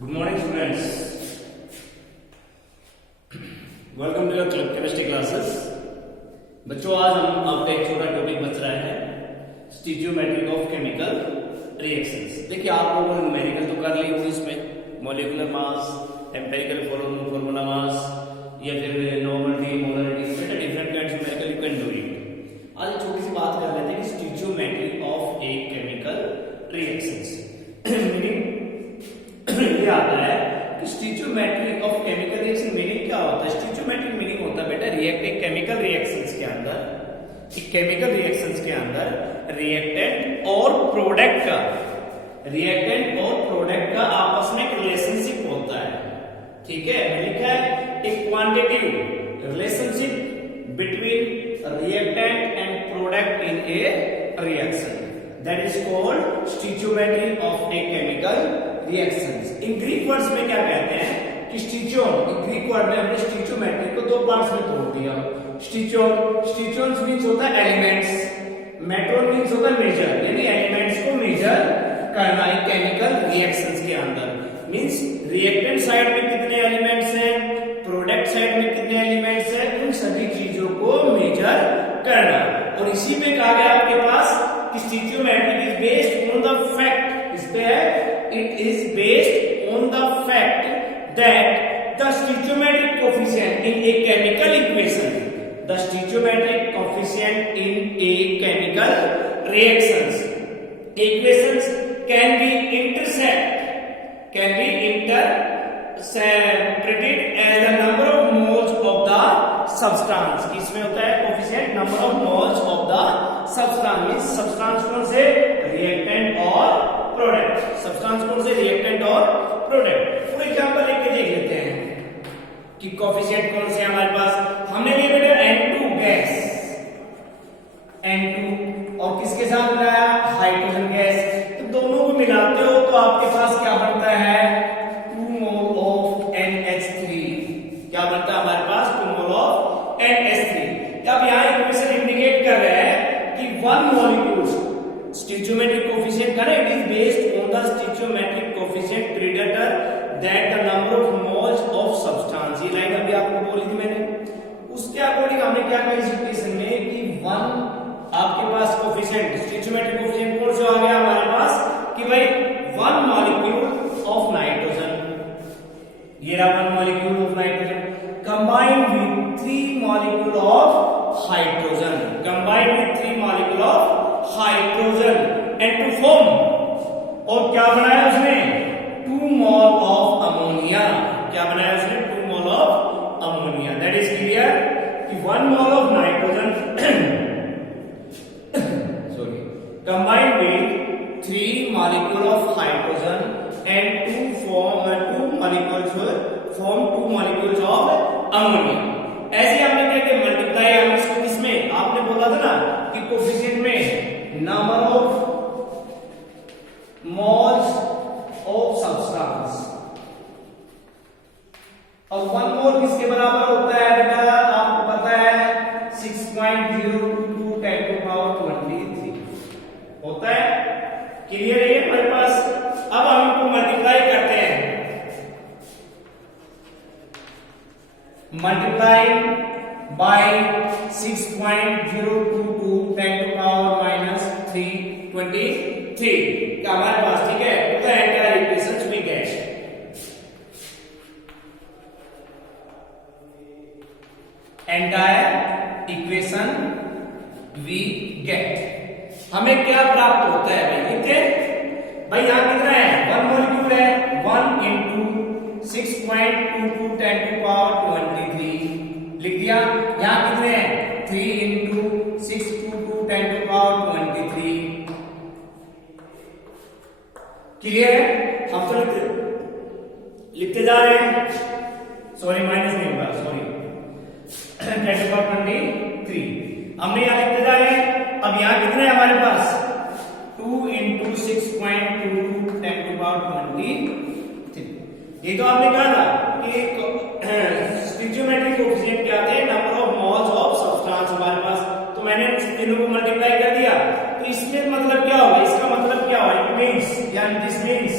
Good morning students, welcome to your chemistry classes. बच्चों, आज हम आपका एक छोटा टॉपिक बच रहा है, स्टीचियोमेट्री ऑफ केमिकल रिएक्शंस। देखिए, आप लोगों ने न्यूमेरिकल तो कर ली होगी, इसमें molecular mass, empirical formula mass या फिर normality, molarity, different kinds of numerical you can do it. आज एक छोटी सी बात कर लेते हैं कि stoichiometry of a chemical reactions. Meaning ये आता है कि stoichiometry of chemical reaction meaning क्या होता है। स्टीचियोमेट्रिक मीनिंग होता है बेटा रिएक्टिव केमिकल रिएक्शंस के अंदर, केमिकल रिएक्शंस के अंदर रिएक्टेंट और प्रोडक्ट का आपस में एक रिलेशनशिप होता है। ठीक है, लिखा है एक quantitative relationship between reactant and product in a reaction, that is called stoichiometry of a chemical reactions. In Greek words में क्या कहते हैं कि स्टीचियोन, ग्रीक वर्ड में हमने स्टीचियोमेट्री को दो पार्ट्स में तोड़ दिया। स्टीचियोन मींस होता है एलिमेंट्स, मेट्रोन मींस होता है मेजर, यानी एलिमेंट्स को मेजर करना है केमिकल रिएक्शंस के अंदर। मींस रिएक्टेंट साइड में कितने एलिमेंट्स हैं, प्रोडक्ट साइड में कितने एलिमेंट्स हैं, उन सभी चीजों को मेजर करना। और इसी में कहा गया आपके पास कि stoichiometry is based on the fact, इस पे है it is based on the fact that the stoichiometric coefficient in a chemical equation, the stoichiometric coefficient in a chemical reactions equations can be interpreted as the number of moles of the substance। इसमें होता है coefficient number of moles of the substance, means substance कौन से, reactant और product. Substance कौन से, reactant और product. For example लेके देख लेते हैं कि कोएफिशिएंट कौन से हमारे पास। हमने लिए बेटा N2 गैस, N2 और किसके साथ मिलाया, हाइड्रोजन गैस। तो दोनों को मिलाते हो तो आपके पास क्या बनता है, 2 मोल ऑफ NH3। क्या बनता है हमारे पास, 2 मोल ऑफ NH3। अब यहाँ इक्वेशन इंडिकेट कर रहा है कि 1 molecule stoichiometric coefficient correct is based on the stoichiometric coefficient predator that the number of moles of substance। ये लाइन अभी आपको बोली थी मैंने, उसके अकॉर्डिंग हमने क्या कहा इस इक्वेशन में कि 1 आपके पास कोएफिशिएंट, stoichiometric coefficient कौन सा आ गया हमारे पास कि भाई 1 मॉलिक्यूल ऑफ नाइट्रोजन, ये रहा 1 molecule of nitrogen combined with 3 molecule of hydrogen, combined with 3 molecule of hydrogen and to form, और क्या बनाया उसने, 2 मोल ऑफ अमोनिया। क्या बनाया उसने, 2 mole of ammonia. That is clear कि 1 mole of nitrogen sorry combined with 3 molecule of hydrogen and 2 molecules of ammonia. ऐसे हमने क्या किया, मल्टीप्लाई हम इसको किसमें, आपने बोला था ना कि कोएफिशिएंट में number of moles of substance, और 1 मोल किसके बराबर होता है बेटा, आपको पता है 6.022 10 to the power 23 होता है। क्लियर है ये हमारे पास। अब हम इनको मल्टीप्लाई करते हैं, multiply by 6.022 10 to the power minus 323 क्या हमारे पास, ठीक है, तो entire equations we get. Entire equation we get, हमें क्या प्राप्त होता है भाई, कितने भाई, यहां कितना है, 1 मॉलिक्यूल है, 1 into 6.22 10 to the power 23 लिख दिया। यहां कितने हैं, 3 into 622 10 to the power 23। Clear है, हम तो लिखते जा रहे हैं, सॉरी माइनस नहीं होगा, सॉरी 10 to the power 23 हमने यहां लिखते जा रहे हैं। अब यहां कितने हैं हमारे पास, 2 into 6.22 10 to the power 23। ये तो आपने कहा था कि स्टीचियोमेट्रिक कोएफिशिएंट क्या थे, number of moles of substance हमारे पास, तो मैंने तीनों को मल्टीप्लाई कर दिया। तो इसमें मतलब क्या होगा, इसका मतलब क्या होगा, इट मींस यानी दिस मींस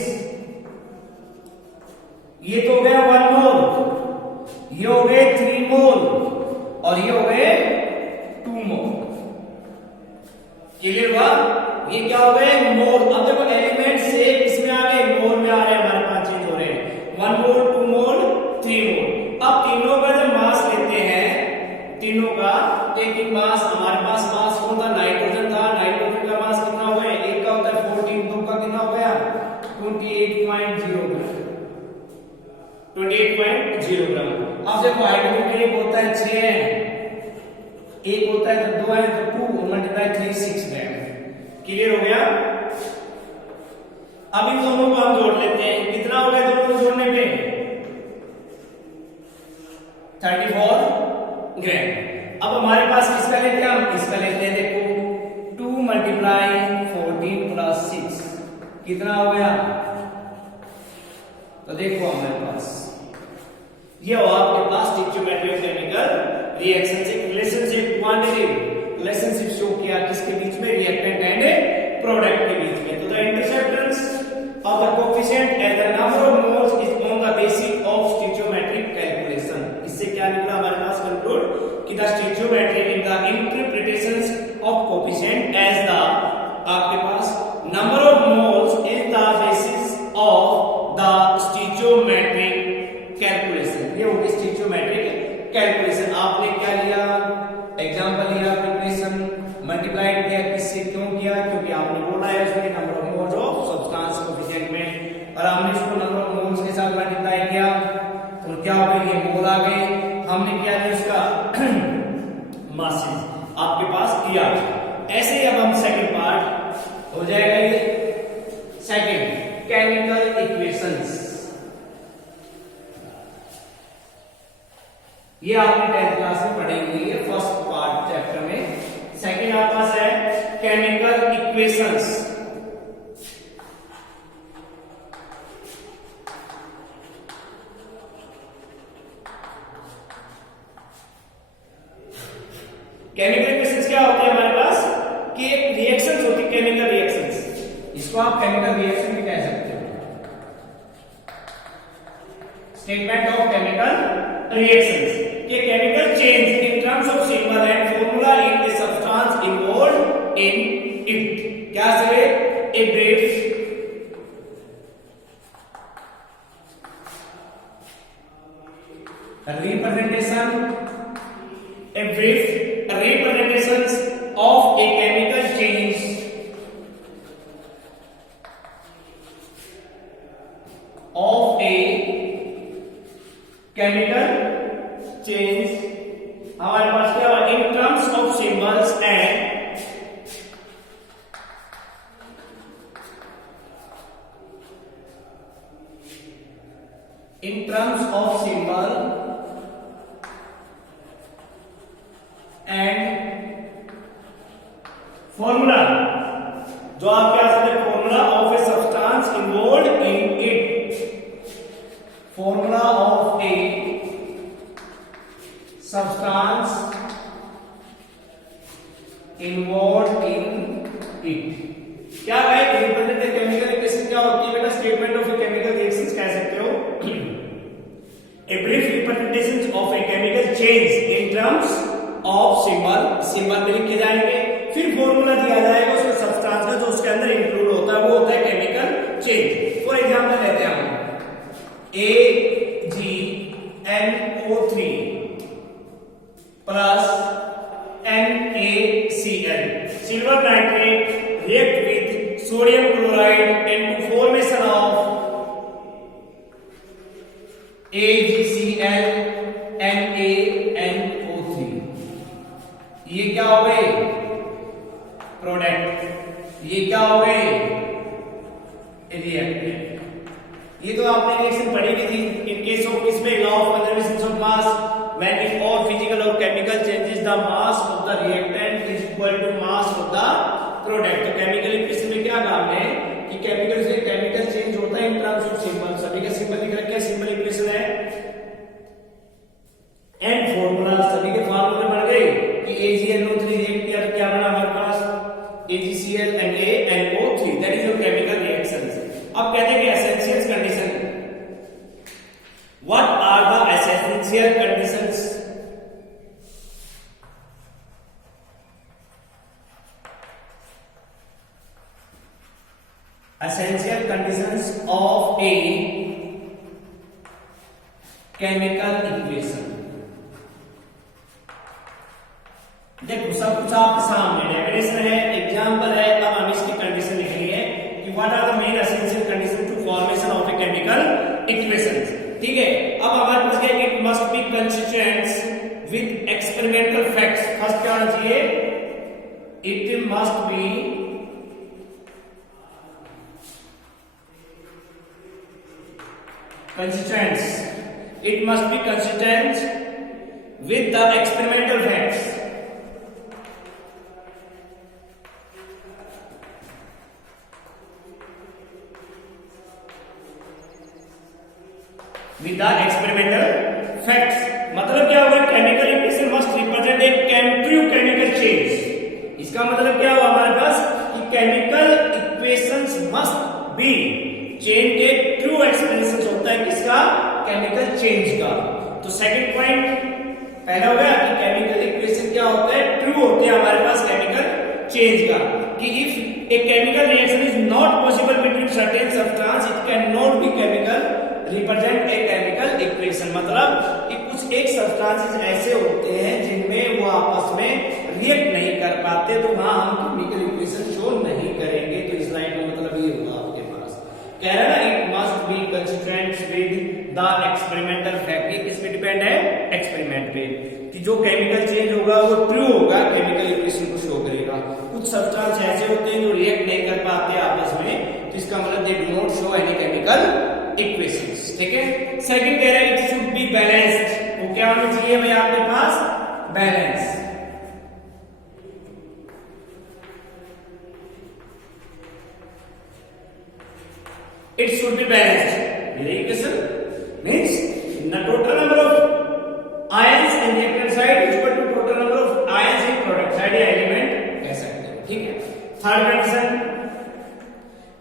ये तो हो गया 1 मोल, ये हो गए 3 मोल और ये हो गए 2 मोल। क्लियर हुआ? ये क्या हो गए? मोल। अब देखो एलिमेंट से इसमें आ गए, मोल में आ रहे हैं, हमारे पास चेंज हो रहे हैं। 1 मोल, 2 मोल, 3 मोल। अब तीनों का जब मास लेते हैं, तीनों का, तो एक मास, हमारे पास मास कौन था? नाइट्रोजन था। नाइट्रोजन का मास कितना हो गया? एक का होता है 14, दो का कितना हो गया? 28.0 ग्राम। 28.0 ग्राम। अब देखो हाइड्रोजन का एक होता है 6 है, एक होता है तो 2 है, तो 2 मल्टीप्लाई 3 6 ग्राम। क्लियर हो गया? अब इन दोनों को हम जोड़ लेते हैं। कितना हो गया दोनों को जोड़ने पे? 34 ग्राम। अब हमारे पास किसका लेते हैं? हम इसका लेते हैं। देखो 2 मल्टीप्लाई 14 प्लस 6 कितना हो गया? तो देखो हमारे पास ये हो आपके पास स्टोइकियोमेट्री ऑफ केमिकल रिएक्शन से रिलेशनशिप, क्वांटिटेटिव रिलेशनशिप शो किया किसके बीच में? रिएक्टेंट एंड प्रोडक्ट के बीच में। तो the interpretations of the coefficient at the number of moles is on the basis of stoichiometric calculation. इससे क्या निकला हमारे पास कंक्लूड कि the stoichiometry in the interpretations of coefficient as the आपके पास number of moles is the basis of the stoichiometric calculation. ये होगी स्टोइकियोमेट्रिक कैलकुलेशन। आपने क्या लिया? एग्जांपल लिया, प्रिपरेशन, मल्टीप्लाइड किया। किससे? क्यों किया? क्योंकि आपने बोला है उसके number of moles of substance coefficient में, और हमने इसको नंबर ऑफ मोल्स के साथ मल्टीप्लाई किया तो क्या हो गया? ये मोल आ गए। हमने क्या लिया? उसका मासेस आपके पास किया। ऐसे ही अब हम सेकंड पार्ट हो जाएगा। ये सेकंड केमिकल इक्वेशंस, ये आपने 10th क्लास में पढ़ी हुई है फर्स्ट पार्ट चैप्टर में। सेकंड आपके पास है केमिकल इक्वेशंस। केमिकल इक्वेशंस क्या होते हैं हमारे पास? कि एक रिएक्शंस होती है, केमिकल रिएक्शंस। इसको आप केमिकल रिएक्शन भी कह सकते हो। Statement of chemical reactions, a chemical change in terms of symbol and formula in the substance involved in it. क्या से? A brief representations of a chemical change of a chemical change हमारे पास क्या हुआ? In terms of symbols and in terms of symbol and formula, जो आपके पास है formula of a substance involved in it, formula of a substance involved in it। क्या है representative chemical equation? क्या होती है बेटा? Statement of a chemical reactions कह सकते हो। A brief representation of a chemical change in terms of symbol, symbol में लिखे जाएंगे, फिर फॉर्मूला दिया जाएगा उसके सब्सटेंस का जो उसके अंदर इंक्लूड होता है, वो होता है केमिकल चेंज। फॉर एग्जांपल लेते हैं हम AgNO3 plus NaCl, silver nitrate react with sodium chloride into formation of AgCl NaNO3। ये क्या हो गए? प्रोडक्ट। ये क्या हो गए? रिएक्टेंट। ये तो आपने रिएक्शन पढ़ी भी थी। इन केस ऑफ इसमें law of conservation of mass, when in all physical or chemical changes the mass of the reactant is equal to mass of the product। तो केमिकल इक्वेशन में क्या काम है कि केमिकल से केमिकल चेंज होता है इन टर्म्स ऑफ सिंबल। सभी का सिंबल लिख रखा है, सिंबल इक्वेशन है एंड फॉर्मूला, सभी के फॉर्मूले बन गए कि AgNO3 रिएक्ट किया तो क्या बना हमारे पास? AgCl NaNO3, that is your chemical reactions. अब कहते हैं कि essential condition, essential conditions of a chemical equation. देखो सब कुछ आपके सामने डेफिनेशन है, एग्जांपल है, अब हम इसकी कंडीशन लिखेंगे कि what are the main essential condition to formation of a chemical equation. ठीक है, अब हमारे पास क्या, it must be consistent with experimental facts. First क्या होना चाहिए, इट मस्ट बी consistent, it must be consistent with the experimental facts. With the experimental facts मतलब क्या होगा, chemical equation must represent a true chemical change. इसका मतलब क्या हुआ हमारे पास कि chemical equations must be change के ट्रू एक्सप्रेशन होता है किसका, केमिकल चेंज का। तो सेकंड पॉइंट पहला हो गया कि केमिकल इक्वेशन क्या होता है, ट्रू होते हैं हमारे पास केमिकल चेंज का, कि if a chemical reaction is not possible between certain substance it can not be chemical represent a chemical equation. मतलब कि कुछ एक सब्सटेंसेस ऐसे होते हैं जिनमें वो आपस में रिएक्ट नहीं कर पाते, तो वहां हम केमिकल इक्वेशन शो नहीं करेंगे। तो इस लाइन का मतलब ये होगा आपके पास, कह रहा है it must be consistent with the experimental fact. ये किस पे डिपेंड है, एक्सपेरिमेंट पे, कि जो केमिकल चेंज होगा वो ट्रू होगा, केमिकल इक्वेशन को शो करेगा। कुछ सब्सटेंस ऐसे होते हैं जो रिएक्ट नहीं कर पाते आपस में, तो इसका मतलब they do not show any chemical equations. ठीक है, सेकंड कह रहा है इट शुड बी बैलेंस्ड। तो क्या होना चाहिए भाई आपके पास, balance. It should be balanced. The equation means the total number of ions in reactant side is equal to total number of ions in product side या एलिमेंट कह सकते हो। ठीक है, थर्ड कंडीशन,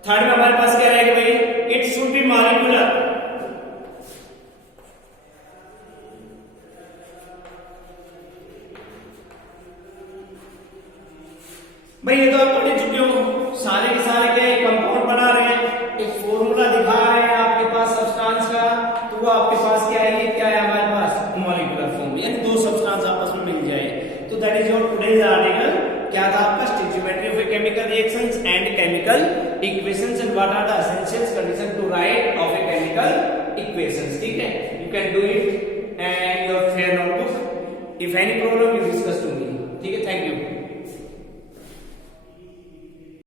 थर्ड में हमारे पास क्या रहेगा भाई, इट शुड बी मॉलिक्यूलर। भाई ये तो आप पढ़ चुके हो, सारे के सारे क्या कंपाउंड बना रहे हैं, एक फॉर्मूला दिखा रहे हैं आपके पास सब्सटेंस का, तो वो आपके पास क्या है, ये क्या है हमारे पास, मॉलिक्यूलर फॉर्म, यानी दो सब्सटेंस आपस में मिल जाए। तो that is your today's article. क्या था आपका, stoichiometry of a chemical reactions and chemical equations and what are the essential condition to write of a chemical equations. ठीक है, you can do it and your fair notebook. If any